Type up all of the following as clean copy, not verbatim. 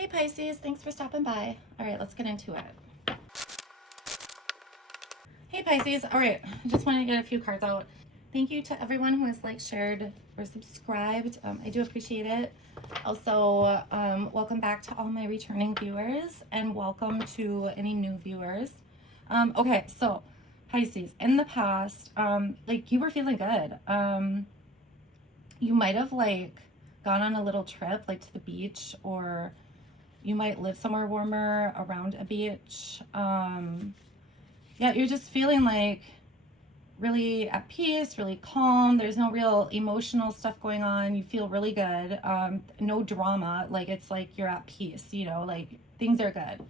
Hey Pisces, thanks for stopping by. All right, let's get into it. Hey Pisces, all right, I just wanted to get a few cards out. Thank you to everyone who has liked, shared, or subscribed. I do appreciate it. Also, welcome back to all my returning viewers and welcome to any new viewers. Okay, so Pisces, in the past, like you were feeling good. You might have like gone on a little trip like to the beach, or you might live somewhere warmer around a beach. Yeah, you're just feeling like really at peace, really calm. There's no real emotional stuff going on. You feel really good. No drama. Like it's like you're at peace, you know, like things are good.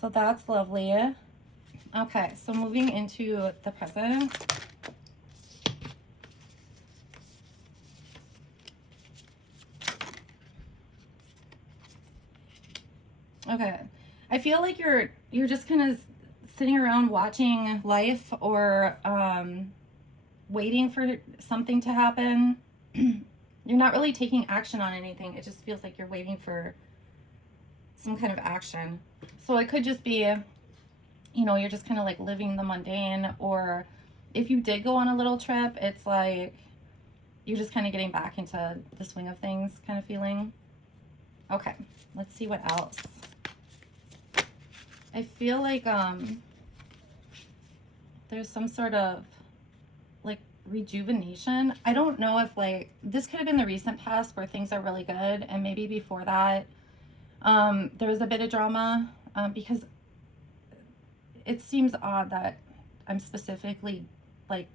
So that's lovely. Okay, so moving into the present. Okay, I feel like you're just kind of sitting around watching life, or waiting for something to happen. You're not really taking action on anything. It just feels like you're waiting for some kind of action. So it could just be, you know, you're just kind of like living the mundane, or if you did go on a little trip, it's like you're just kind of getting back into the swing of things kind of feeling. Okay, let's see what else. I feel like there's some sort of like rejuvenation. I don't know if like this could have been the recent past where things are really good, and maybe before that there was a bit of drama, because it seems odd that I'm specifically like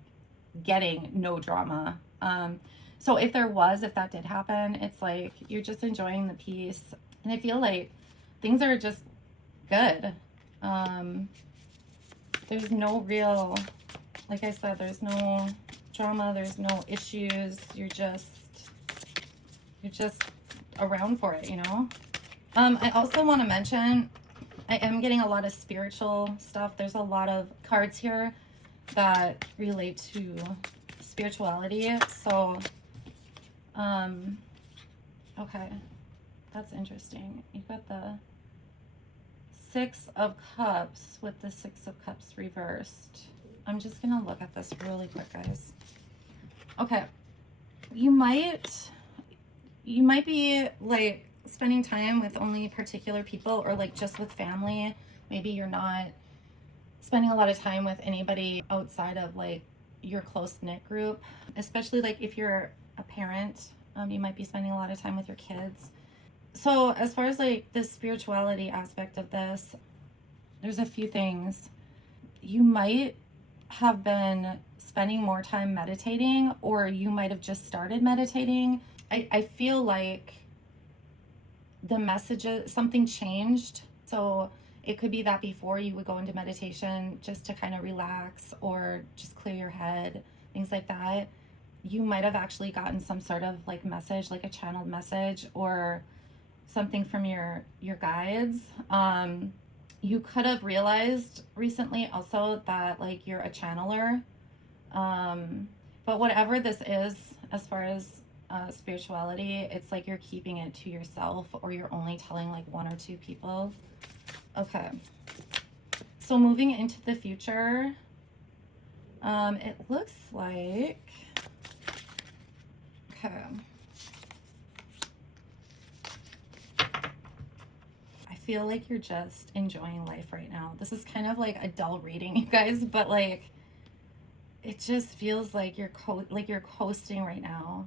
getting no drama. So if that did happen, it's like you're just enjoying the peace, and I feel like things are just good. There's no real, like I said, there's no drama, there's no issues. You're just around for it, you know? I also want to mention, I am getting a lot of spiritual stuff. There's a lot of cards here that relate to spirituality. So, okay, that's interesting. You've got the Six of Cups with the Six of Cups reversed. I'm just gonna look at this really quick, guys. Okay, you might be like spending time with only particular people, or like just with family. Maybe you're not spending a lot of time with anybody outside of like your close-knit group, especially like if you're a parent. You might be spending a lot of time with your kids. So as far as like the spirituality aspect of this, there's a few things. You might have been spending more time meditating, or you might have just started meditating. I feel like the messages, something changed. So it could be that before you would go into meditation just to kind of relax or just clear your head, things like that. You might have actually gotten some sort of like message, like a channeled message, or something from your guides. You could have realized recently also that like you're a channeler. But whatever this is, as far as spirituality, it's like you're keeping it to yourself, or you're only telling like one or two people. Okay, so moving into the future, it looks like, okay, I feel like you're just enjoying life right now. This is kind of like a dull reading, you guys, but like it just feels like you're coasting right now.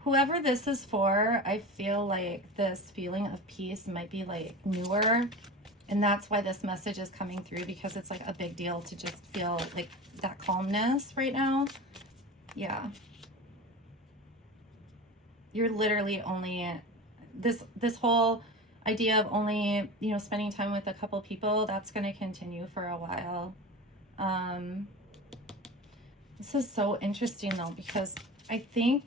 Whoever this is for, I feel like this feeling of peace might be like newer, and that's why this message is coming through, because it's like a big deal to just feel like that calmness right now. Yeah, you're literally only this whole idea of only, you know, spending time with a couple people, that's going to continue for a while. This is so interesting though, because I think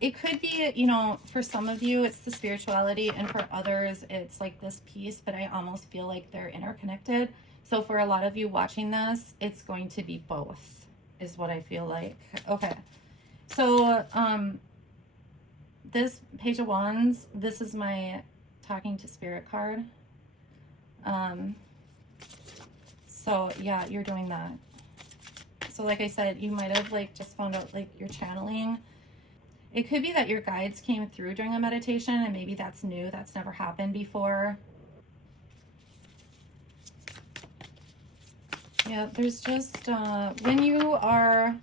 it could be, you know, for some of you it's the spirituality, and for others it's like this peace, but I almost feel like they're interconnected. So for a lot of you watching this, it's going to be both, is what I feel like. Okay, so this Page of Wands, this is my talking to spirit card. So yeah, you're doing that. So like I said, you might have like just found out like you're channeling. It could be that your guides came through during a meditation, and maybe that's new. That's never happened before. Yeah, there's just when you are,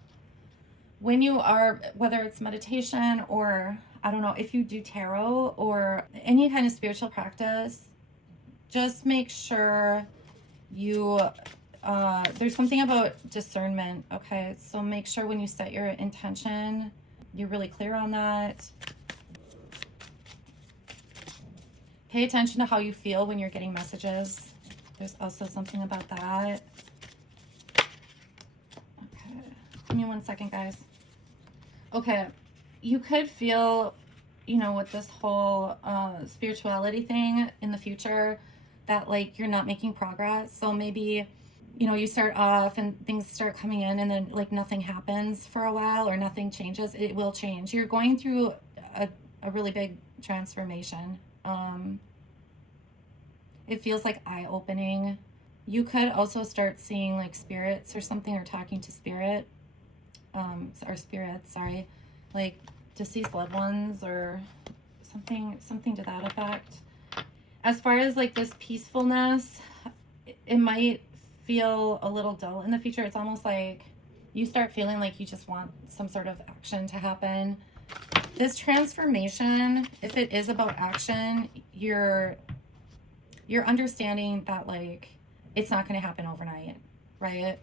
whether it's meditation or, I don't know, if you do tarot or any kind of spiritual practice, just make sure you, there's something about discernment, okay? So make sure when you set your intention, you're really clear on that. Pay attention to how you feel when you're getting messages. There's also something about that. Okay, give me 1 second, guys. Okay, you could feel, you know, with this whole spirituality thing in the future, that like you're not making progress. So maybe, you know, you start off and things start coming in, and then like nothing happens for a while, or nothing changes. It will change. You're going through a really big transformation. It feels like eye-opening. You could also start seeing like spirits or something, or talking to spirit, or spirits, sorry, like deceased loved ones or something to that effect. As far as like this peacefulness, it might feel a little dull in the future. It's almost like you start feeling like you just want some sort of action to happen. This transformation, if it is about action, you're understanding that like it's not going to happen overnight, right?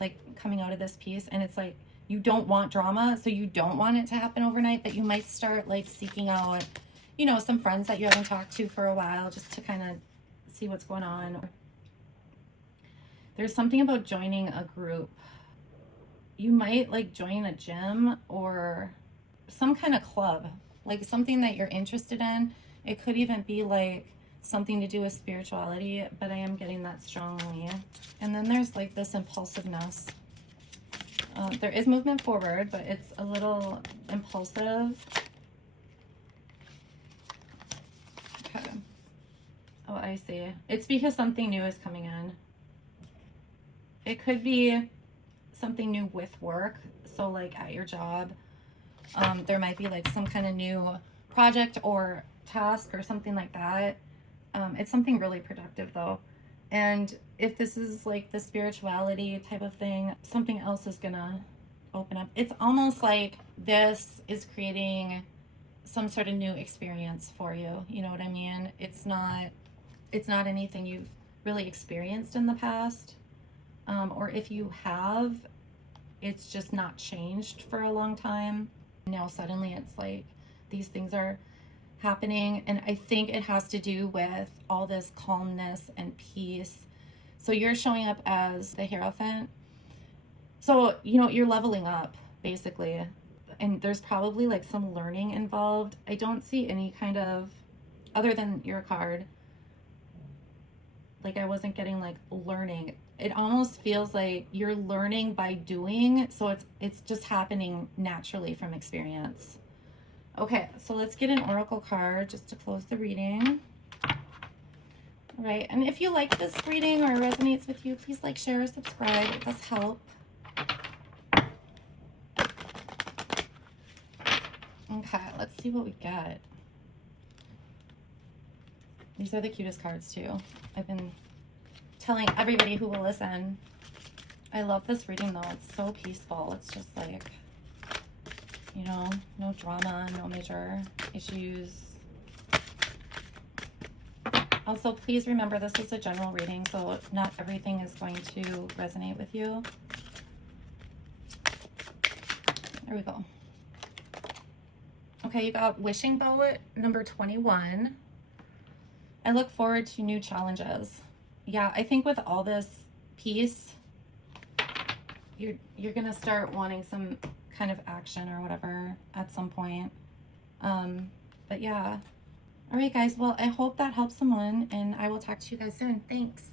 Like coming out of this piece, and it's like you don't want drama, so you don't want it to happen overnight, but you might start like seeking out, you know, some friends that you haven't talked to for a while, just to kind of see what's going on. There's something about joining a group. You might like join a gym or some kind of club, like something that you're interested in. It could even be like something to do with spirituality, but I am getting that strongly. And then there's like this impulsiveness. There is movement forward, but it's a little impulsive. Okay. Oh, I see. It's because something new is coming in. It could be something new with work. So like at your job, there might be like some kind of new project or task or something like that. It's something really productive though. And if this is like the spirituality type of thing, something else is gonna open up. It's almost like this is creating some sort of new experience for you. You know what I mean? It's not anything you've really experienced in the past. Or if you have, it's just not changed for a long time. Now suddenly it's like these things are happening, and I think it has to do with all this calmness and peace. So you're showing up as the Hierophant. So, you know, you're leveling up basically, and there's probably like some learning involved. I don't see any kind of, other than your card, like I wasn't getting like learning. It almost feels like you're learning by doing, so it's just happening naturally from experience. Okay, so let's get an oracle card just to close the reading. All right, and if you like this reading or resonates with you, please like, share, or subscribe. It does help. Okay, let's see what we get. These are the cutest cards too. I've been telling everybody who will listen. I love this reading though. It's so peaceful. It's just like, you know, no drama, no major issues. Also, please remember this is a general reading, so not everything is going to resonate with you. There we go. Okay, you got Wishing Boat number 21. I look forward to new challenges. Yeah, I think with all this peace, you're gonna start wanting some kind of action or whatever at some point. But yeah. All right, guys. Well, I hope that helps someone, and I will talk to you guys soon. Thanks.